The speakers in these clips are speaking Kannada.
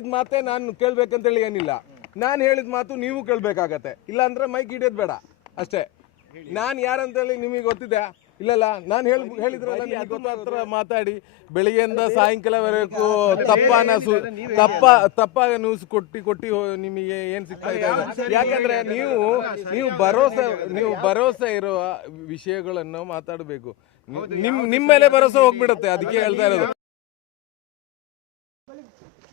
ಹೇಳಿದ ಮಾತೇ ನಾನು ಕೇಳ್ಬೇಕಂತೇಳಿ ಏನಿಲ್ಲ. ನಾನು ಹೇಳಿದ ಮಾತು ನೀವು ಕೇಳಬೇಕಾಗತ್ತೆ. ಇಲ್ಲ ಅಂದ್ರೆ ಮೈಕ್ ಹಿಡಿಯೋದು ಬೇಡ. ಅಷ್ಟೇ. ನಾನು ಯಾರಂತೇಳಿ ನಿಮಗೆ ಗೊತ್ತಿದೆ? ಇಲ್ಲಲ್ಲ ನಾನು ಹೇಳಿ ಹೇಳಿದ್ರಲ್ಲ ನಿಮಗೆ ಗೊತ್ತಾತ್ರ ಮಾತಾಡಿ. ಬೆಳಿಗ್ಗೆಯಿಂದ ಸಾಯಂಕಾಲವರೆಗೂ ತಪ್ಪಾನ ಸು ತಪ್ಪ ತಪ್ಪಾಗ ನ್ಯೂಸ್ ಕೊಟ್ಟಿ ಕೊಟ್ಟಿ ನಿಮಗೆ ಏನು ಸಿಗ್ತಾ ಇದೆ. ಯಾಕಂದ್ರೆ ನೀವು ನೀವು ಭರೋಸೆ ನೀವು ಭರೋಸೆ ಇರುವ ವಿಷಯಗಳನ್ನು ಮಾತಾಡಬೇಕು. ನಿಮ್ ನಿಮ್ಮ ಮೇಲೆ ಭರೋಸೆ ಹೋಗ್ಬಿಡುತ್ತೆ ಅದಕ್ಕೆ ಹೇಳ್ತಾ ಇರೋದು.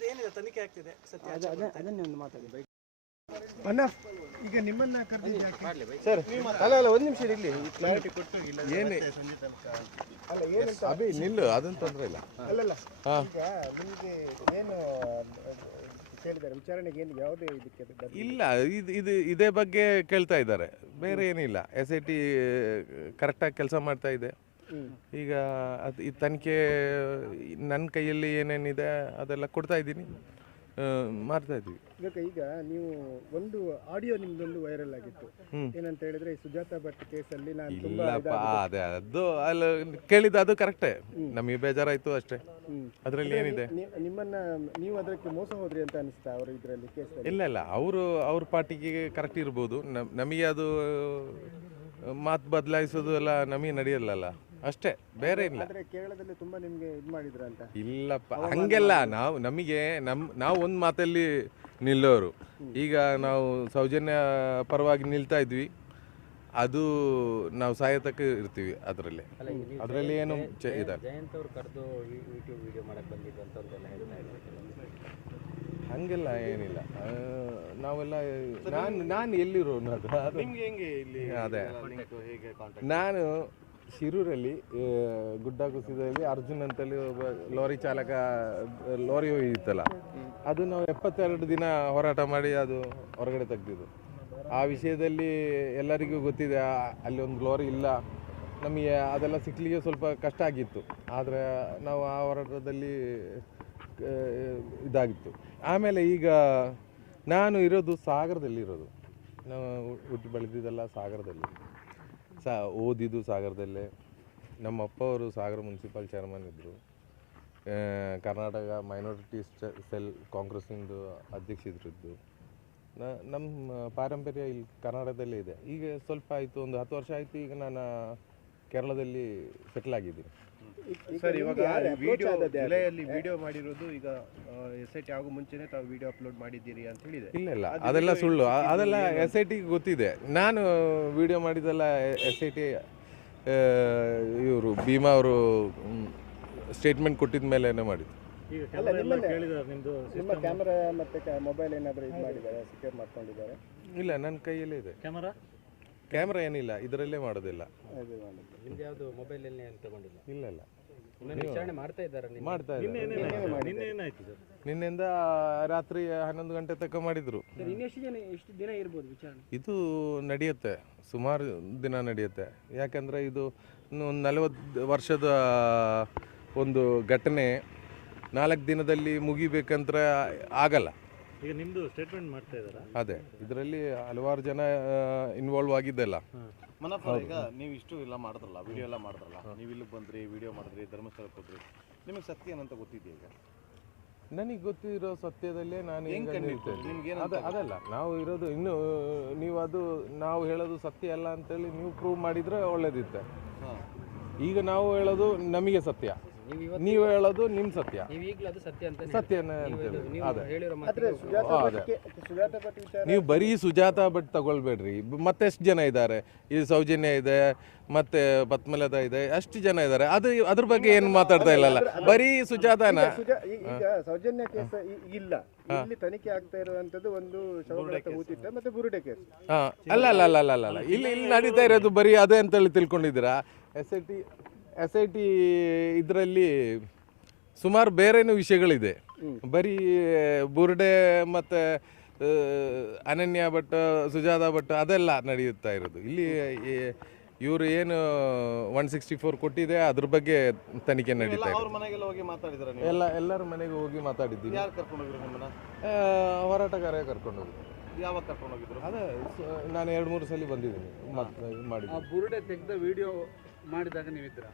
ಅದೇನಿದೆ ತನಿಖೆ ಆಗ್ತಿದೆ ಸತ್ಯ. ಅದನ್ನೇ ಮಾತಾಡಿ ಬೈಕ್ ಈಗ ನಿಮ್ಮನ್ನ? ಸರ್ ಅಲ್ಲ ಅಲ್ಲ ಒಂದು ನಿಮಿಷ ಇರಲಿ ಏನೇ ಅಲ್ಲ ಏನು ಅಭಿ ನಿಲ್ಲು ಅದನ್ನ ತೊಂದರೆ ಇಲ್ಲ ಅಲ್ಲಲ್ಲ. ಈಗ ನಿಮಗೆ ಏನು ಕೇಳಿದ್ದಾರೆ ವಿಚಾರಣೆಗೆ ಏನು ಯಾವುದೇ ಇದಕ್ಕೆ. ಇಲ್ಲ ಇದು ಇದು ಇದೇ ಬಗ್ಗೆ ಕೇಳ್ತಾ ಇದ್ದಾರೆ ಬೇರೆ ಏನಿಲ್ಲ ಎಸ್ ಐ ಟಿ ಕರೆಕ್ಟಾಗಿ ಕೆಲಸ ಮಾಡ್ತಾ ಇದೆ. ಈಗ ಅದು ಈ ತನಿಖೆ ನನ್ನ ಕೈಯಲ್ಲಿ ಏನೇನಿದೆ ಅದೆಲ್ಲ ಕೊಡ್ತಾ ಇದ್ದೀನಿ. ಮಾಡ್ತಾ ಇದ್ದೀವಿ ಇವಾಗ ಈಗ ನೀವು ಒಂದು ಆಡಿಯೋ ನಿಮ್ದೊಂದು ವೈರಲ್ ಆಗಿತ್ತು. ಏನಂತ ಹೇಳಿದ್ರೆ ಸುಜಾತ ಭಟ್ ಕೇಸಲ್ಲಿ ನಾನು ತುಂಬಾ ಇಲ್ಲಪ್ಪ ಅದೇ ಅದು ಅಲ್ಲ ಕೇಳಿದ್ದು ಅದು ಕರೆಕ್ಟೇ. ನಮಗೆ ಬೇಜಾರಾಯ್ತು ಅಷ್ಟೇ. ಅದರಲ್ಲಿ ಏನಿದೆ? ನಿಮ್ಮನ್ನ ನೀವು ಅದಕ್ಕೆ ಮೋಸ ಹೋದ್ರಿ ಅಂತ ಅನಿಸ್ತಾ ಅವರು ಇದರಲ್ಲಿ ಕೇಸ್ ಇಲ್ಲ ಇಲ್ಲ. ಅವರು ಅವ್ರ ಪಾರ್ಟಿಗೆ ಕರೆಕ್ಟ್ ಇರ್ಬೋದು. ನಮ್- ನಮಗೆ ಅದು ಮಾತು ಬದಲಾಯಿಸೋದು ಎಲ್ಲ ನಮಗೆ ನಡೆಯಲ್ಲಲ್ಲ. ಅಷ್ಟೇ ಬೇರೆ ಇಲ್ಲ. ಆದ್ರೆ ಕೇರಳದಲ್ಲಿ ತುಂಬಾ ನಿಮ್ಗೆ ಇದು ಮಾಡಿದ್ರ ಅಂತ ಇಲ್ಲಪ್ಪ ಹಂಗೆಲ್ಲ ನಾವು ನಮಗೆ ನಮ್ ನಾವು ಒಂದು ಮಾತಲ್ಲಿ ನಿಲ್ಲೋರು. ಈಗ ನಾವು ಸೌಜನ್ಯ ಪರವಾಗಿ ನಿಲ್ತಾ ಇದ್ವಿ. ಅದು ನಾವು ಸಾಯತಕ್ಕ ಇರ್ತೀವಿ ಅದರಲ್ಲಿ. ಅದರಲ್ಲಿ ಏನು ಚೆ- ಇದೆ ಜಯಂತ್ ಅವ್ರು ಕರೆದು ಯೂಟ್ಯೂಬ್ ವಿಡಿಯೋ ಮಾಡಕ್ ಬಂದಿದ್ದು ಅಂತ ಒಂದೆಲ್ಲ ಹೇಳ್ತಾ ಇದ್ದಾರೆ ಹಂಗೆಲ್ಲ ಏನಿಲ್ಲ. ಆ, ನಾವೆಲ್ಲ ನಾನು ನಾನು ಎಲ್ಲಿರೋನು ಅದು. ಅದು- ಅದೇ ನಾನು ಶಿರೂರಲ್ಲಿ ಗುಡ್ಡ ಕುಸಿದಲ್ಲಿ ಅರ್ಜುನ್ ಅಂತಲ್ಲಿ ಒಬ್ಬ ಲಾರಿ ಚಾಲಕ ಲಾರಿ ಹೋಗಿತ್ತಲ್ಲ ಅದು ನಾವು ಎಪ್ಪತ್ತೆರಡು ದಿನ ಹೋರಾಟ ಮಾಡಿ ಅದು ಹೊರಗಡೆ ತೆಗ್ದಿದ್ದು. ಆ ವಿಷಯದಲ್ಲಿ ಎಲ್ಲರಿಗೂ ಗೊತ್ತಿದೆ ಅಲ್ಲಿ ಒಂದು ಲಾರಿ ಇಲ್ಲ. ನಮಗೆ ಅದೆಲ್ಲ ಸಿಕ್ಲಿಕ್ಕೆ ಸ್ವಲ್ಪ ಕಷ್ಟ ಆಗಿತ್ತು. ಆದರೆ ನಾವು ಆ ಹೋರಾಟದಲ್ಲಿ ಇದಾಗಿತ್ತು. ಆಮೇಲೆ ಈಗ ನಾನು ಇರೋದು ಸಾಗರದಲ್ಲಿರೋದು. ನಾವು ಹುಟ್ಟಿ ಬೆಳೆದಿದ್ದೆಲ್ಲ ಸಾಗರದಲ್ಲಿ. ಸಾ, ಓದಿದ್ದು ಸಾಗರದಲ್ಲೇ. ನಮ್ಮ ಅಪ್ಪ ಅವರು ಸಾಗರ ಮುನ್ಸಿಪಲ್ ಚೇರ್ಮನ್ ಇದ್ದರು ಕರ್ನಾಟಕ ಮೈನಾರಿಟಿ ಸೆಲ್ ಕಾಂಗ್ರೆಸ್ಸಿಂದು ಅಧ್ಯಕ್ಷ ಇದ್ರದ್ದು ನಮ್ಮ ಪಾರಂಪರ್ಯ ಇಲ್ಲಿ ಕರ್ನಾಟಕದಲ್ಲೇ ಇದೆ. ಈಗ ಸ್ವಲ್ಪ ಆಯಿತು, ಒಂದು ಹತ್ತು ವರ್ಷ ಆಯಿತು, ಈಗ ನಾನು ಕೇರಳದಲ್ಲಿ ಸೆಟ್ಲ್ ಆಗಿದ್ದೀನಿ. ಸರ್ ಇವಾಗ ವಿಡಿಯೋ ಜಿಲ್ಲೆಯಲ್ಲಿ ವಿಡಿಯೋ ಮಾಡಿರೋದು ಈಗ ಎಸ್ ಐ ಟಿ ಆಗೋ ಮುಂಚೆನೆ ತಾವು ವಿಡಿಯೋ ಅಪ್ಲೋಡ್ ಮಾಡಿದ್ದೀರಿ ಅಂತ ಹೇಳಿದೆ. ಇಲ್ಲ ಇಲ್ಲ. ಅದೆಲ್ಲ ಸುಳ್ಳು. ಅದೆಲ್ಲ ಎಸ್ ಐ ಟಿಗೆ ಗೊತ್ತಿದೆ. ನಾನು ವಿಡಿಯೋ ಮಾಡಿದ್ದೆಲ್ಲ ಎಸ್ ಐ ಟಿ ಇವರು ಭೀಮಾ ಅವರು ಸ್ಟೇಟ್ಮೆಂಟ್ ಕೊಟ್ಟಿದ ಮೇಲೆ ಮಾಡಿದ್ದು. ನಿಮ್ಮ ಕ್ಯಾಮರಾ ಮತ್ತೆ ಮೊಬೈಲ್ ಏನಾದರೂ ಇದು ಮಾಡಿದ್ದಾರೆ ಸೆಕ್ಯೂರ್ ಮಾಡ್ಕೊಂಡಿದ್ದಾರೆ? ಇಲ್ಲ ನನ್ನ ಕೈಯಲ್ಲೇ ಇದೆ. ಕ್ಯಾಮರಾ ಕ್ಯಾಮ್ರಾ ಏನಿಲ್ಲ ಇದರಲ್ಲೇ ಮಾಡೋದಿಲ್ಲ. ಅದು ಮಾಡಿದ್ದು ನಿಮ್ದು ಯಾವುದು ಮೊಬೈಲಲ್ಲಿ ಏನು ತಗೊಂಡಿಲ್ಲ? ಇಲ್ಲ ಇಲ್ಲ. ವಿಚಾರಣೆ ಮಾಡ್ತಾ ಇದ್ದಾರೆ ನಿನ್ನೆ. ಮಾಡ್ತಾ ಇದ್ದಾರೆ. ನಿನ್ನೆಯಿಂದ ರಾತ್ರಿ ಹನ್ನೊಂದು ಗಂಟೆ ತನಕ ಮಾಡಿದ್ರು. ಸರ್ ಇನ್ನು ಎಷ್ಟು ಜನ ಎಷ್ಟು ದಿನ ಇರ್ಬೋದು ವಿಚಾರಣೆ? ಇದು ನಡೆಯುತ್ತೆ ಸುಮಾರು ದಿನ ನಡೆಯುತ್ತೆ. ಯಾಕಂದರೆ ಇದು ಒಂದು ನಲವತ್ತು ವರ್ಷದ ಒಂದು ಘಟನೆ ನಾಲ್ಕು ದಿನದಲ್ಲಿ ಮುಗಿಬೇಕಂದ್ರೆ ಆಗಲ್ಲ. ಈಗ ನಿಮ್ಮದು ಸ್ಟೇಟ್ಮೆಂಟ್ ಮಾಡ್ತಾ ಇದ್ದಾರಾ? ಅದೇ ಇದರಲ್ಲಿ ಹಲವಾರು ಜನ ಇನ್ವಾಲ್ವ್ ಆಗಿದ್ದಲ್ಲ. ಮನಪ್ಪ ಈಗ ನೀವು ಇಷ್ಟು ಎಲ್ಲ ಮಾಡಿದ್ರಲ್ಲ ವಿಡಿಯೋ ಎಲ್ಲ ಮಾಡಿದ್ರಲ್ಲ ನೀವು ಇಲ್ಲಿಗೆ ಬಂದ್ರಿ ವಿಡಿಯೋ ಮಾಡಿದ್ರಿ ಧರ್ಮಸ್ಥಳಕ್ಕೆ ಹೋದ್ರಿ ನಿಮಗೆ ಸತ್ಯ ಏನಂತ ಗೊತ್ತಿದೆ ಈಗ? ನನಗೆ ಗೊತ್ತಿರೋ ಸತ್ಯದಲ್ಲೇ ನಾನು. ಅದ ಅದಲ್ಲ ನಾವು ಇರೋದು ಇನ್ನು ನೀವು ಅದು ನಾವು ಹೇಳೋದು ಸತ್ಯ ಅಲ್ಲ ಅಂತೇಳಿ ನೀವು ಪ್ರೂವ್ ಮಾಡಿದ್ರೆ ಒಳ್ಳೇದಿತ್ತೆ. ಈಗ ನಾವು ಹೇಳೋದು ನಮಗೆ ಸತ್ಯ. ನೀವು ಹೇಳೋದು ನಿಮ್ಮ ಸತ್ಯ. ನೀವು ಈಗಲೂ ಅದು ಸತ್ಯ ಅಂತ ಸತ್ಯನೇ ನೀವು ಅದೇ. ಬರೀ ಸುಜಾತ ಭಟ್ ತಗೊಳ್ಬೇಡ್ರಿ. ಮತ್ತೆ ಎಷ್ಟು ಜನ ಇದ್ದಾರೆ? ಈ ಸೌಜನ್ಯ ಇದೆ ಮತ್ತೆ ಬತ್ಮಲದ ಇದೆ ಅಷ್ಟು ಜನ ಇದ್ದಾರೆ. ಅದು ಅದ್ರ ಬಗ್ಗೆ ಏನು ಮಾತಾಡ್ತಾ ಇಲ್ಲಲ್ಲ ಬರೀ ಸುಜಾತನ? ಈಗ ಸೌಜನ್ಯ ಕೇಸ್ ಇಲ್ಲ. ಇಲ್ಲಿ ತನಿಖೆ ಆಗ್ತಾ ಇರುವಂತದ್ದು ಒಂದು ಊತಿಟ್ಟ ಮತ್ತೆ ಬುರುಡೆ ಕೇಸ್. ಹಾ. ಅಲ್ಲ ಅಲ್ಲ ಅಲ್ಲ ಅಲ್ಲ ಅಲ್ಲ ಇಲ್ಲಿ ಇಲ್ಲಿ ನಡೀತಾ ಇರೋದು ಬರೀ ಅದೇ ಅಂತೇಳಿ ತಿಳ್ಕೊಂಡಿದ್ದೀರಾ? S I T S I T ಇದರಲ್ಲಿ ಸುಮಾರು ಬೇರೆನೂ ವಿಷಯಗಳಿದೆ. ಬರೀ ಬುರ್ಡೆ ಮತ್ತು ಅನನ್ಯ ಭಟ್ ಸುಜಾತ ಭಟ್ ಅದೆಲ್ಲ ನಡೆಯುತ್ತಾ ಇರೋದು. ಇಲ್ಲಿ ಇವರು ಏನು ಒನ್ ಸಿಕ್ಸ್ಟಿ ಫೋರ್ ಕೊಟ್ಟಿದೆ ಅದ್ರ ಬಗ್ಗೆ ತನಿಖೆ ನಡೀತಾ ಅವ್ರ ಇದೆ ಮನೆಗೆಲ್ಲ ಹೋಗಿ ಮಾತಾಡಿದಾರೆ ನೀವು? ಎಲ್ಲ ಎಲ್ಲರ ಮನೆಗೆ ಹೋಗಿ ಮಾತಾಡಿದ್ದು ಯಾರು ಕರ್ಕೊಂಡು ಹೋಗಿದ್ರು ನಿಮ್ಮನ್ನ? ಆ, ಹೋರಾಟಗಾರ ಕರ್ಕೊಂಡು ಹೋಗಿ ಯಾವಾಗ ಕರ್ಕೊಂಡು ಹೋಗಿದ್ರು? ಅದೇ ನಾನು ಎರಡು ಮೂರು ಸಲ ಬಂದಿದ್ದೀನಿ. ಮತ್ತೆ ಮಾಡಿದ್ದೀನಿ. ಬುರುಡೆ ತೆಗೆದ ವಿಡಿಯೋ ಮಾಡಿದಾಗ ನೀವಿದ್ರ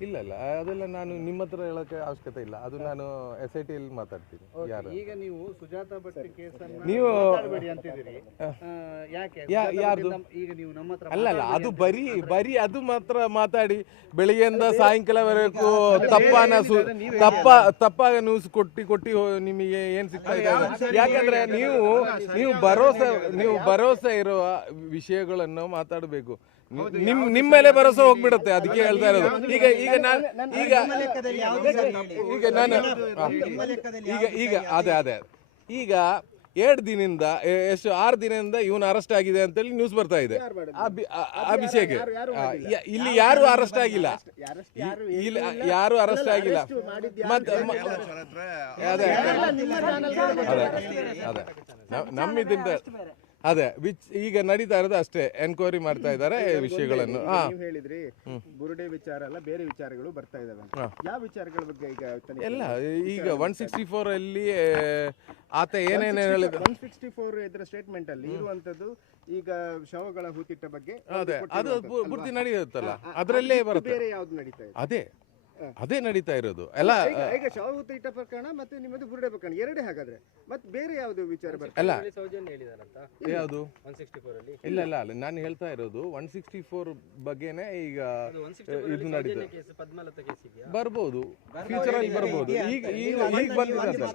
ಇಲ್ಲ ಇಲ್ಲ ಅದೆಲ್ಲ ನಾನು ನಿಮ್ಮ ಹತ್ರ ಹೇಳೋಕ್ಕೆ ಅವಶ್ಯಕತೆ ಇಲ್ಲ. ಅದು ನಾನು ಎಸ್ ಐ ಟಿಯಲ್ಲಿ ಮಾತಾಡ್ತೀನಿ. ಯಾರು ಈಗ ನೀವು ಸುಜಾತ ಭಟ್ ಕೇಸನ್ನ ನೀವು ಮಾತಾಡ್ಬೇಡಿ ಅಂತಿದ್ದೀರಿ ಯಾಕೆ? ಯಾ- ಯಾರ್ದು? ಈಗ ನೀವು ನಮ್ಮ ಹತ್ರ ಅಲ್ಲ ಅಲ್ಲ ಅದು ಬರೀ ಬರೀ ಅದು ಮಾತ್ರ ಮಾತಾಡಿ ಬೆಳಿಗ್ಗೆಯಿಂದ ಸಾಯಂಕಾಲವರೆಗೂ ತಪ್ಪಾನ ಸು ತಪ್ಪ ತಪ್ಪಾಗ ನ್ಯೂಸ್ ಕೊಟ್ಟಿ ಕೊಟ್ಟಿ ಹೋ- ನಿಮಗೆ ಏನ್ ಸಿಗ್ತಾ ಇದೆ ಯಾಕಂದ್ರೆ ನೀವು ನೀವು ಭರೋಸೆ ನೀವು ಭರೋಸೆ ಇರುವ ವಿಷಯಗಳನ್ನು ಮಾತಾಡಬೇಕು. ನಿಮ್ ನಿಮ್ಮ ಮೇಲೆ ಭರೋಸೆ ಹೋಗ್ಬಿಡುತ್ತೆ ಅದಕ್ಕೆ ಹೇಳ್ತಾ ಇರೋದು. ಈಗ ಈಗ ನಾನು ಈಗ ಈಗ ನಾನು ಈಗ ಈಗ ಅದೇ ಅದೇ. ಈಗ ಎರಡು ದಿನದಿಂದ ಎಷ್ಟು ಆರು ದಿನದಿಂದ ಇವನು ಅರೆಸ್ಟ್ ಆಗಿದೆ ಅಂತೇಳಿ ನ್ಯೂಸ್ ಬರ್ತಾ ಇದೆ. ಅಭಿ- ಅಭಿಷೇಕ್. ಇಲ್ಲಿ ಯಾರು ಅರೆಸ್ಟ್ ಆಗಿಲ್ಲ. ಇಲ್ಲಿ ಯಾರು ಅರೆಸ್ಟ್ ಆಗಿಲ್ಲ. ಮತ್ತೆ ಅದೇ ಅದೇ. ಅದೇ ವಿಚ್ ಈಗ ನಡೀತಾ ಇರೋದು ಅಷ್ಟೇ. ಎನ್ಕ್ವೈರಿ ಮಾಡ್ತಾ ಇದ್ದಾರೆ ವಿಷಯಗಳನ್ನು. ಹಾ. ನೀವು ಹೇಳಿದ್ರಿ ಬುರುಡೆ ವಿಚಾರ ಅಲ್ಲ ಬೇರೆ ವಿಚಾರಗಳು ಬರ್ತಾ ಇದಾವೆ. ಯಾವ ವಿಚಾರಗಳ ಬಗ್ಗೆ ಈಗ ತನಿಖೆ ಎಲ್ಲ ಈಗ ಒನ್ ಸಿಕ್ಸ್ಟಿ ಫೋರ್ ಅಲ್ಲಿ ಆತ ಏನೇನು ಹೇಳಿದ ಒನ್ ಸಿಕ್ಸ್ಟಿ ಫೋರ್ ಇದರ ಸ್ಟೇಟ್ಮೆಂಟ್ ಅಲ್ಲಿ ಇರುವಂತದ್ದು ಈಗ ಶವಗಳ ಹೂತಿಟ್ಟ ಬಗ್ಗೆ ಅದೇ ಅದು ಕೊಟ್ಟಿರುವಂತದ್ದು ಪು- ಪೂರ್ತಿ ನಡೆಯುತ್ತಲ್ಲ ಅದರಲ್ಲೇ ಬರುತ್ತೆ. ಬೇರೆ ಯಾವ್ದು ನಡೀತಾ ಇದೆ? ಅದೇ ಅದೇ ನಡೀತಾ ಇರೋದು. ಅಲ್ಲ ಈಗ ಈಗ ಇಟ್ಟ ಪ್ರಕರಣ ಮತ್ತೆ ನಿಮ್ಮದು ಬುರುಡೆ ಪ್ರಕರಣ ಎರಡೇ ಹಾಗಾದ್ರೆ. ಮತ್ತೆ ಬೇರೆ ಯಾವ್ದು ವಿಚಾರ ಬರ್ತದೆ ಅಲ್ಲ ಸೌಜನ್ಯ ಹೇಳಿದಾರಂತ ಯಾವುದು? ಒನ್ ಸಿಕ್ಸ್ಟಿ ಫೋರ್ ಅಲ್ಲಿ ಇಲ್ಲ ಇಲ್ಲ ಅಲ್ಲ ನಾನು ಹೇಳ್ತಾ ಇರೋದು ಒನ್ ಸಿಕ್ಸ್ಟಿ ಫೋರ್ ಬಗ್ಗೆನೇ ಈಗ ಇದು ನಡೀತದೆ ಕೇಸ್ ಕೇಸ್ ಇದೆಯಾ? ಬರ್ಬೋದು. ಫ್ಯೂಚರ್ ಅಲ್ಲಿ ಬರ್ಬೋದು. ಈಗ ಈಗ ಈಗ ಬಂದಿದೆ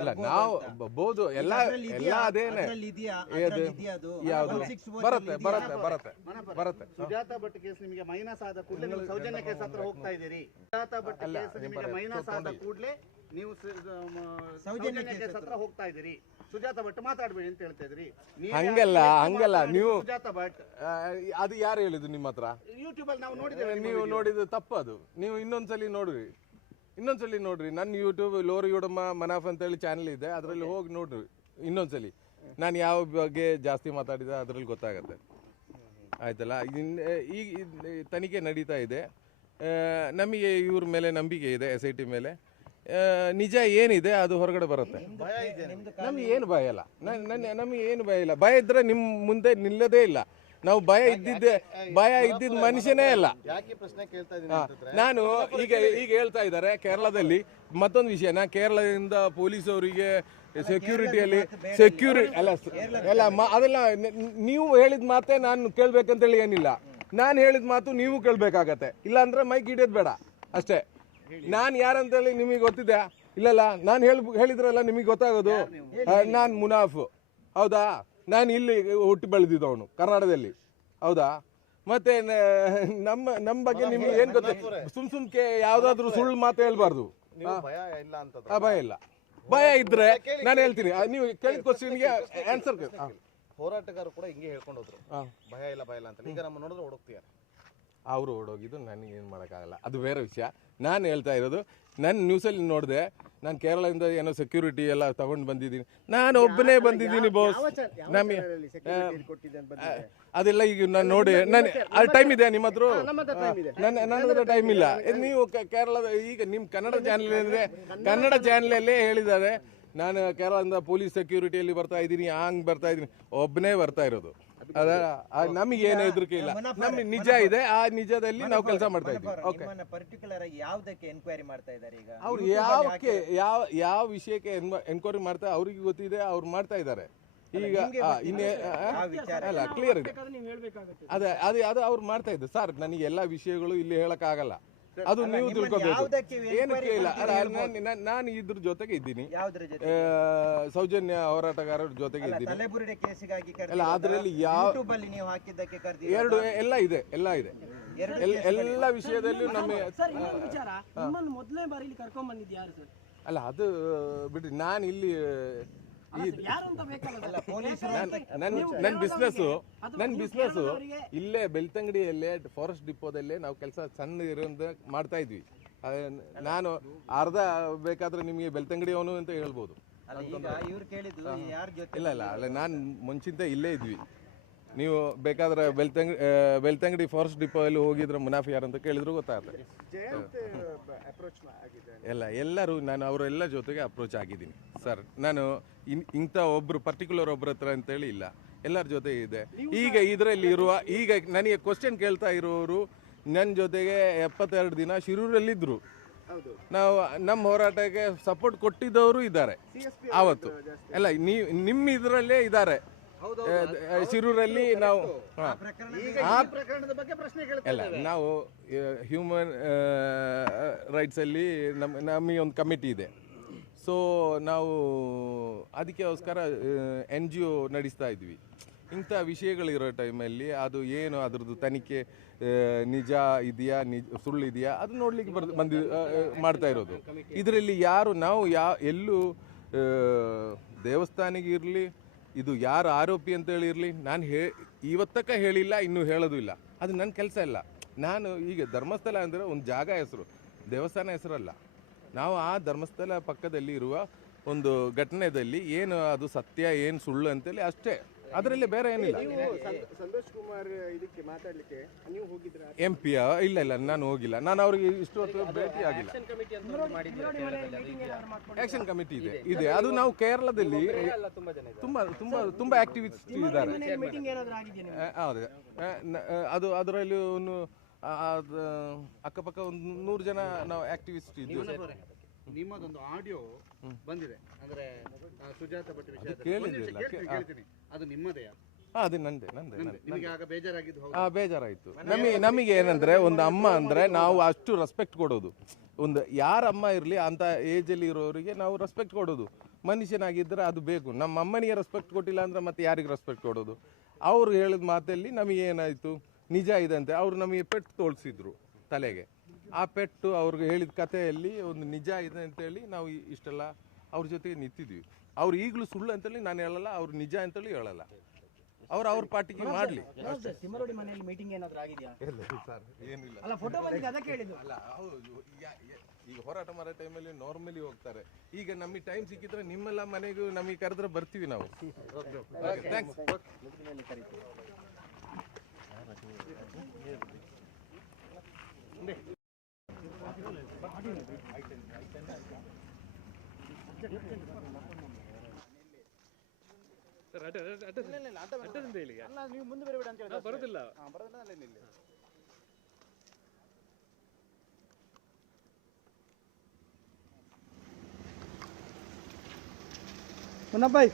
ಅಲ್ಲ ನಾವು ಬಹುದು ಎಲ್ಲ ಎಲ್ಲ ಅದೇನೆ. ಯಾವುದು? ಬರುತ್ತೆ ಬರುತ್ತೆ ಬರುತ್ತೆ ಬರುತ್ತೆ. ಸುಜಾತ ಭಟ್ ಕೇಸ್ ನಿಮಗೆ ಮೈನಸ್ ಆದ ಕೂಡಲೇ ಸೌಜನ್ಯ ಕೇಸ್ ಹತ್ರ ಹೋಗ್ತಾ ಇದ್ದೀರಿ. ಮೈನಸ್ ಆದ ಕೂಡಲೇ ನೀವು ಸ- ಮ- ಸೌಜನ್ಯ ಹತ್ರ ಹೋಗ್ತಾ ಇದ್ದೀರಿ. ಸುಜಾತ ಭಟ್ ಮಾತಾಡ್ಬೇಡಿ ಅಂತ ಹೇಳ್ತಾ ಇದ್ರಿ ಹಂಗಲ್ಲ ಹಂಗಲ್ಲ ನೀವು ಸುಜಾತ ಭಟ್. ಅದು ಯಾರು ಹೇಳಿದ್ರು ನಿಮ್ಮ ಹತ್ರ? ಯೂಟ್ಯೂಬ್ ಅಲ್ಲಿ ನಾವು ನೋಡಿದ್ದೇವೆ ನೀವು video. ತಪ್ಪು ಅದು. ನೀವು ಇನ್ನೊಂದ್ಸಲಿ ನೋಡ್ರಿ. ಇನ್ನೊಂದ್ಸಲಿ ನೋಡ್ರಿ. ನನ್ನ ಯೂಟ್ಯೂಬ್ ಲೋರಿ ಯುಡಮ್ಮ ಮನಾಫ್ ಅಂತೇಳಿ ಚಾನಲ್ ಇದೆ. ಅದರಲ್ಲಿ ಹೋಗಿ ನೋಡ್ರಿ. ಇನ್ನೊಂದ್ಸಲಿ. ನಾನು ಯಾವ ಬಗ್ಗೆ ಜಾಸ್ತಿ ಮಾತಾಡಿದೆ ಅದರಲ್ಲಿ ಗೊತ್ತಾಗತ್ತೆ. ಆಯ್ತಲ್ಲ? ಈ ಈಗ ತನಿಖೆ ನಡೀತಾ ಇದೆ. ನಮಗೆ ಇವ್ರ ಮೇಲೆ ನಂಬಿಕೆ ಇದೆ ಎಸ್ ಐ ಟಿ ಮೇಲೆ. ನಿಜ ಏನಿದೆ ಅದು ಹೊರಗಡೆ ಬರುತ್ತೆ. ನಮಗೆ. ಏನು ಭಯ ಇಲ್ಲ. ನನ್- ನನ್ನ ನಮಗೆ ಏನು ಭಯ ಇಲ್ಲ. ಭಯ ಇದ್ರೆ ನಿಮ್ಮ ಮುಂದೆ ನಿಲ್ಲದೇ ಇಲ್ಲ. ನಾವು ಭಯ ಇದ್ದಿದ್ದೆ ಭಯ ಇದ್ದಿದ್ದ ಮನುಷ್ಯನೇ ಅಲ್ಲ ಯಾಕೆ ಪ್ರಶ್ನೆ ಕೇಳ್ತಾ ಇದ್ದೀನಿ ಹಾ, ನಾನು ಈಗ ಈಗ ಹೇಳ್ತಾ ಇದ್ದಾರೆ ಕೇರಳದಲ್ಲಿ ಮತ್ತೊಂದು ವಿಷಯ. ನಾ ಕೇರಳದಿಂದ ಪೊಲೀಸ್ ಅವರಿಗೆ ಸೆಕ್ಯೂರಿಟಿಯಲ್ಲಿ ಸೆಕ್ಯೂರಿ ಅಲ್ಲ ಅಲ್ಲ ಮ- ಅದೆಲ್ಲ ನೀವು ಹೇಳಿದ ಮಾತೇ ನಾನು ಕೇಳ್ಬೇಕಂತೇಳಿ ಏನಿಲ್ಲ. ನಾನು ಹೇಳಿದ ಮಾತು ನೀವು ಕೇಳ್ಬೇಕಾಗತ್ತೆ. ಇಲ್ಲ ಅಂದ್ರೆ ಮೈಕ್ ಹಿಡಿಯೋದು ಬೇಡ. ಅಷ್ಟೇ. ನಾನು ಯಾರಂತೇಳಿ ನಿಮಗೆ ಗೊತ್ತಿದೆ ಇಲ್ಲಲ್ಲ ನಾನು ಹೇಳಿ ಹೇಳಿದ್ರಲ್ಲ ನಿಮಗೆ ಗೊತ್ತಾಗೋದು? ನಾನು ಮುನಾಫ್. ಹೌದಾ? ನಾನು ಇಲ್ಲಿ ಹುಟ್ಟಿ ಬೆಳೆದಿದ್ದವನು ಕರ್ನಾಟಕದಲ್ಲಿ. ಹೌದಾ? ಮತ್ತೆ ನಮ್ಮ ನಮ್ಮ ಬಗ್ಗೆ ನಿಮ್ಗೆ ಏನ್ ಗೊತ್ತೆ? ಸುಮ್ ಸುಮ್ಕೆ ಯಾವ್ದಾದ್ರು ಸುಳ್ಳು ಮಾತು ಹೇಳ್ಬಾರ್ದು. ಭಯ ಇಲ್ಲ ಭಯ ಇದ್ರೆ ನಾನು ಹೇಳ್ತೀನಿ. ನೀವು ಕೇಳಿದ ಕ್ವಶನ್ಗೆ ಆನ್ಸರ್ ಹೋರಾಟಗಾರರು ಕೂಡ ಹಿಂಗೆ ಹೇಳ್ಕೊಂಡು ಹೋದ್ರು. ಭಯ ಇಲ್ಲ ಭಯ ಇಲ್ಲ ಅಂತ ಈಗ ನಮ್ಮ ನೋಡಿದ್ರೆ ಹುಡುಕ್ತೀಯ ಅವರು ಓಡೋಗಿದ್ದು ನನಗೆ ಏನು ಮಾಡೋಕ್ಕಾಗಲ್ಲ. ಅದು ಬೇರೆ ವಿಷಯ. ನಾನು ಹೇಳ್ತಾ ಇರೋದು ನನ್ನ ನ್ಯೂಸಲ್ಲಿ ನೋಡಿದೆ ನಾನು ಕೇರಳದಿಂದ ಏನೋ ಸೆಕ್ಯೂರಿಟಿ ಎಲ್ಲ ತಗೊಂಡು ಬಂದಿದ್ದೀನಿ. ನಾನು ಒಬ್ಬನೇ ಬಂದಿದ್ದೀನಿ ಬಾಸ್ ನಮಗೆ ಸೆಕ್ಯೂರಿಟಿ ಕೊಟ್ಟಿದೆ ಬಂದಿದೆ? ಅದೆಲ್ಲ ಈಗ ನಾನು ನೋಡಿ ನಾನು ಅಲ್ಲಿ ಟೈಮ್ ಇದೆ ನಿಮ್ಮ ಹತ್ರ. ನನ್ನ ನನ್ನ ಹತ್ರ ಟೈಮ್ ಇಲ್ಲ. ನೀವು ಕ- ಕೇರಳದ ಈಗ ನಿಮ್ಮ ಕನ್ನಡ ಚಾನಲ್ ಅಂದರೆ ಕನ್ನಡ ಚಾನಲಲ್ಲೇ ಹೇಳಿದ್ದಾರೆ. ನಾನು ಕೇರಳದಿಂದ ಪೊಲೀಸ್ ಸೆಕ್ಯೂರಿಟಿಯಲ್ಲಿ ಬರ್ತಾ ಇದ್ದೀನಿ ಹಂಗ್ ಬರ್ತಾ ಇದ್ದೀನಿ. ಒಬ್ಬನೇ ಬರ್ತಾ ಇರೋದು. ಅದ ನಮಗೆ ಏನು ಹೆದರಿಕೆ ಇಲ್ಲ. ನಮ್ಗೆ ನಿಜ ಇದೆ ಆ ನಿಜದಲ್ಲಿ ನಾವು ಕೆಲಸ ಮಾಡ್ತಾ ಇದ್ದೀವಿ. ಓಕೆ. ನಿಮ್ಮನ್ನ ಪರ್ಟಿಕ್ಯುಲರ್ ಆಗಿ ಯಾವ್ದಕ್ಕೆ ಎನ್ಕ್ವೈರಿ ಮಾಡ್ತಾ ಇದ್ದಾರೆ ಈಗ? ಅವ್ರು ಯಾವಕ್ಕೆ ಯಾವ ಯಾವ ವಿಷಯಕ್ಕೆ ಎನ್ಕ್ವೈರಿ ಮಾಡ್ತಾ ಅವ್ರಿಗೆ ಗೊತ್ತಿದೆ ಅವ್ರು ಮಾಡ್ತಾ ಇದ್ದಾರೆ. ಈಗ ಇನ್ನೇ ಆ, ಅಲ್ಲ ಕ್ಲಿಯರ್ ಇದೆ. ಅದೇ ಅದೇ ಅದು ಅವ್ರು ಮಾಡ್ತಾ ಇದ್ದಾರೆ. ಸರ್ ನನಗೆ ಎಲ್ಲಾ ವಿಷಯಗಳು ಇಲ್ಲಿ ಹೇಳಕ್ಕಾಗಲ್ಲ. ಅದು ನೀವು ತಿಳ್ಕೊಬೇಕು. ಏನು ಏನಕ್ಕೆ ಇಲ್ಲ ಅಲ್ಲ ನಾನು- ಇದ್ರ ಜೊತೆಗೆ ಇದ್ದೀನಿ. ಸೌಜನ್ಯ ಹೋರಾಟಗಾರರ ಜೊತೆಗೆ ಇದ್ದೀನಿ. ಅಲ್ಲ ಅದ್ರಲ್ಲಿ ಯಾವ ಯೂಟ್ಯೂಬ್ ಅಲ್ಲಿ ನೀವು ಹಾಕಿದ್ದಕ್ಕೆ ಕರೆದಿ ಎರಡು ಎಲ್ಲ ಇದೆ ಎಲ್ಲ ಇದೆ. ಎಲ್ಲ ವಿಷಯದಲ್ಲೂ ಇನ್ನೊಂದು ವಿಚಾರ. ನಿಮ್ಮನ್ನು ಮೊದಲನೇ ಬಾರಿ ಇಲ್ಲಿ ಕರ್ಕೊಂಡ್ ಬಂದಿದ್ದು ಯಾರು ಸರ್? ಅಲ್ಲ ಅದು ಬಿಡ್ರಿ ನಾನು ಇಲ್ಲಿ ನನ್ನ ನನ್ನ ಬಿಸ್ನೆಸ್ ನನ್ನ ಬಿಸ್ನೆಸ್ ಇಲ್ಲೇ ಬೆಳ್ತಂಗಡಿಯಲ್ಲೇ ಫಾರೆಸ್ಟ್ ಡಿಪೋದಲ್ಲೇ ನಾವು ಕೆಲಸ ಸಣ್ಣ ಇರೋದು ಮಾಡ್ತಾ ಇದ್ವಿ. ನಾನು ಅರ್ಧ ಬೇಕಾದ್ರೆ ನಿಮಗೆ ಬೆಳ್ತಂಗಡಿ ಅವನು ಅಂತ ಹೇಳ್ಬೋದು. ಈಗ ಇವ್ರು ಕೇಳಿದ್ದು ಯಾರ ಜೊತೆ ಇಲ್ಲ ಇಲ್ಲ ಅಲ್ಲ ನಾನು ಮುಂಚಿಂತ ಇಲ್ಲೇ ಇದ್ವಿ. ನೀವು ಬೇಕಾದ್ರೆ ಬೆಲ್ತಂಗ್ ಬೆಳ್ತಂಗಡಿ ಫಾರೆಸ್ಟ್ ಡಿಪೋ ಅಲ್ಲಿ ಹೋಗಿದ್ರೆ ಮುನಾಫಿ ಯಾರು ಅಂತ ಕೇಳಿದ್ರು ಗೊತ್ತಾಗುತ್ತೆ. ಎಲ್ಲ ಎಲ್ಲರೂ ನಾನು ಅವರೆಲ್ಲ ಜೊತೆಗೆ ಅಪ್ರೋಚ್ ಆಗಿದ್ದೀನಿ. ಸರ್ ನಾನು ಇನ್ ಇಂಥ ಒಬ್ರು ಪರ್ಟಿಕ್ಯುಲರ್ ಒಬ್ರ ಹತ್ರ ಅಂತೇಳಿ ಇಲ್ಲ. ಎಲ್ಲರ ಜೊತೆ ಇದೆ. ಈಗ ಇದರಲ್ಲಿ ಇರುವ ಈಗ ನನಗೆ ಕ್ವಶನ್ ಕೇಳ್ತಾ ಇರೋರು ನನ್ನ ಜೊತೆಗೆ ಎಪ್ಪತ್ತೆರಡು ದಿನ ಶಿರೂರಲ್ಲಿದ್ದರು ನಾವು ನಮ್ಮ ಹೋರಾಟಕ್ಕೆ ಸಪೋರ್ಟ್ ಕೊಟ್ಟಿದ್ದವರು ಇದ್ದಾರೆ. ಆವತ್ತು ಎಲ್ಲ ನೀವು ನಿಮ್ಮ ಇದರಲ್ಲೇ ಇದ್ದಾರೆ. ಶಿರೂರಲ್ಲಿ ನಾವು ಆ ಈ ಪ್ರಕರಣದ ಬಗ್ಗೆ ಪ್ರಶ್ನೆ ಅಲ್ಲ ನಾವು ಹ್ಯೂಮನ್ ರೈಟ್ಸಲ್ಲಿ ನಮ್ಮ ನಮಗೆ ಒಂದು ಕಮಿಟಿ ಇದೆ. ಸೊ ನಾವು ಅದಕ್ಕೋಸ್ಕರ ಎನ್ ಜಿ ಒ ನಡೆಸ್ತಾ ಇದ್ವಿ. ಇಂಥ ವಿಷಯಗಳಿರೋ ಟೈಮಲ್ಲಿ ಅದು ಏನು ಅದ್ರದ್ದು ತನಿಖೆ ನಿಜ ಇದೆಯಾ ನಿಜ ಸುಳ್ಳು ಇದೆಯಾ ಅದು ನೋಡ್ಲಿಕ್ಕೆ ಬರ್ ಬಂದು ಮಾಡ್ತಾ ಇರೋದು. ಇದರಲ್ಲಿ ಯಾರು ನಾವು ಯಾ ಎಲ್ಲೂ ದೇವಸ್ಥಾನಗಿರಲಿ ದೇವಸ್ಥಾನಿಗೆ ಇರಲಿ ಇದು ಯಾರು ಆರೋಪಿ ಅಂತೇಳಿ ಇರಲಿ? ನಾನು ಹೇ ಇವತ್ತಕ್ಕ ಹೇಳಿಲ್ಲ, ಇನ್ನೂ ಹೇಳೋದು ಇಲ್ಲ. ಅದು ನನ್ನ ಕೆಲಸ ಇಲ್ಲ. ನಾನು ಈಗ ಧರ್ಮಸ್ಥಳ ಅಂದರೆ ಒಂದು ಜಾಗ ಹೆಸರು. ದೇವಸ್ಥಾನ ಹೆಸರಲ್ಲ. ನಾವು ಆ ಧರ್ಮಸ್ಥಳ ಪಕ್ಕದಲ್ಲಿ ಇರುವ ಒಂದು ಘಟನೆಯಲ್ಲಿ ಏನು ಅದು ಸತ್ಯ, ಏನು ಸುಳ್ಳು ಅಂತೇಳಿ ಅಷ್ಟೇ. ಅದರಲ್ಲಿ ಬೇರೆ ಏನಿಲ್ಲ. ಸಂತೋಷ್ ಕುಮಾರ್ ಇದಕ್ಕೆ ಮಾತಾಡ್ಲಿಕ್ಕೆ ನೀವು ಹೋಗಿದ್ರ? ಎಂ ಪಿ ಇಲ್ಲ ಇಲ್ಲ ನಾನು ಹೋಗಿಲ್ಲ. ನಾನು ಅವ್ರಿಗೆ ಇಷ್ಟು ಹೊತ್ತು ಭೇಟಿ ಆಗಿಲ್ಲ? ಆಕ್ಷನ್ ಕಮಿಟಿ ಇದೆ ಇದೆ. ಅದು ನಾವು ಕೇರಳದಲ್ಲಿ ತುಂಬಾ ತುಂಬಾ ತುಂಬಾ ತುಂಬಾ ಆಕ್ಟಿವಿಸ್ಟ್ ಇದ್ದಾರೆ. ಮೀಟಿಂಗ್ ಏನಾದ್ರು ಆಗಿದೆಯಾ ಹೌದು. ಅದು ಅದರಲ್ಲಿ ಒಂದು ಅದು ಅಕ್ಕಪಕ್ಕ ಒಂದು ನೂರು ಜನ ನಾವು ಆಕ್ಟಿವಿಸ್ಟ್ ಇದ್ದೀವಿ ನಿಮ್ಮದೊಂದು ಆಡಿಯೋ ಬಂದಿದೆ. ಅಂದ್ರೆ ಸುಜಾತ ಭಟ್ ವಿಷಯ. ಕೇಳ್ತೀನಿ ಅದು ನಿಮ್ಮದೇ. ಹಾಂ ಅದು ನಂದೆ ನಂದೆ ಹೌದು? ಬೇಜಾರಾಯಿತು. ನಮಗೆ ನಮಗೆ ಏನಂದ್ರೆ ಒಂದು ಅಮ್ಮ ಅಂದ್ರೆ ನಾವು ಅಷ್ಟು ರೆಸ್ಪೆಕ್ಟ್ ಕೊಡೋದು. ಒಂದು ಯಾರ ಅಮ್ಮ ಇರಲಿ ಅಂತ ಏಜಲ್ಲಿ ಇರೋರಿಗೆ ನಾವು ರೆಸ್ಪೆಕ್ಟ್ ಕೊಡೋದು. ಮನುಷ್ಯನಾಗಿದ್ದರೆ ಅದು ಬೇಕು. ನಮ್ಮ ಅಮ್ಮನಿಗೆ ರೆಸ್ಪೆಕ್ಟ್ ಕೊಟ್ಟಿಲ್ಲ ಅಂದ್ರೆ ಮತ್ತೆ ಯಾರಿಗೆ ರೆಸ್ಪೆಕ್ಟ್ ಕೊಡೋದು? ಅವ್ರು ಹೇಳಿದ ಮಾತಲ್ಲಿ ನಮಗೆ ಏನಾಯಿತು? ನಿಜ ಇದೆ ಅಂತೆ. ಅವ್ರು ನಮಗೆ ಪೆಟ್ಟು ತೋರಿಸಿದ್ರು ತಲೆಗೆ. ಆ ಪೆಟ್ಟು ಅವ್ರಿಗೆ ಹೇಳಿದ ಕಥೆಯಲ್ಲಿ ಒಂದು ನಿಜ ಇದೆ ಅಂತೇಳಿ ನಾವು ಇಷ್ಟೆಲ್ಲ ಅವ್ರ ಜೊತೆಗೆ ನಿಂತಿದ್ವಿ. ಅವ್ರು ಈಗಲೂ ಸುಳ್ಳು ಅಂತೇಳಿ ನಾನು ಹೇಳಲ್ಲ ಅವ್ರು ನಿಜ ಅಂತೇಳಿ ಹೇಳಲ್ಲ. ಅವ್ರು ಅವ್ರ ಪಾರ್ಟಿಗೆ ಮಾಡಲಿ. ತಿಮ್ಮರೋಡಿ ಮನೆಯಲ್ಲಿ ಮೀಟಿಂಗ್ ಏನಾದರೂ ಆಗಿದೆಯಾ? ಸರ್ ಏನಿಲ್ಲ. ಅಲ್ಲ ಫೋಟೋ ಬಂದಿದೆ ಅದಕ್ಕೆ ಹೇಳಿದ್ದು. ಅಲ್ಲ ಹೌದು ಈಗ ಹೋರಾಟ ಮಾಡೋ ಟೈಮಲ್ಲಿ ನಾರ್ಮಲಿ ಹೋಗ್ತಾರೆ. ಈಗ ನಮಗೆ ಟೈಮ್ ಸಿಕ್ಕಿದ್ರೆ ನಿಮ್ಮೆಲ್ಲ ಮನೆಗೂ ನಮಗೆ ಕರೆದ್ರೆ ಬರ್ತೀವಿ ನಾವು. ಥ್ಯಾಂಕ್ಸ್ ನೀವು ಮುಂದೆ ಬರಬೇಡ ಅಂತ ಬರೋದಿಲ್ಲ ಬರೋದಿಲ್ಲ ಅಲ್ಲೇ ನಿಲ್ಲಿ ಮುನ್ನಪ್ಪಾಯ್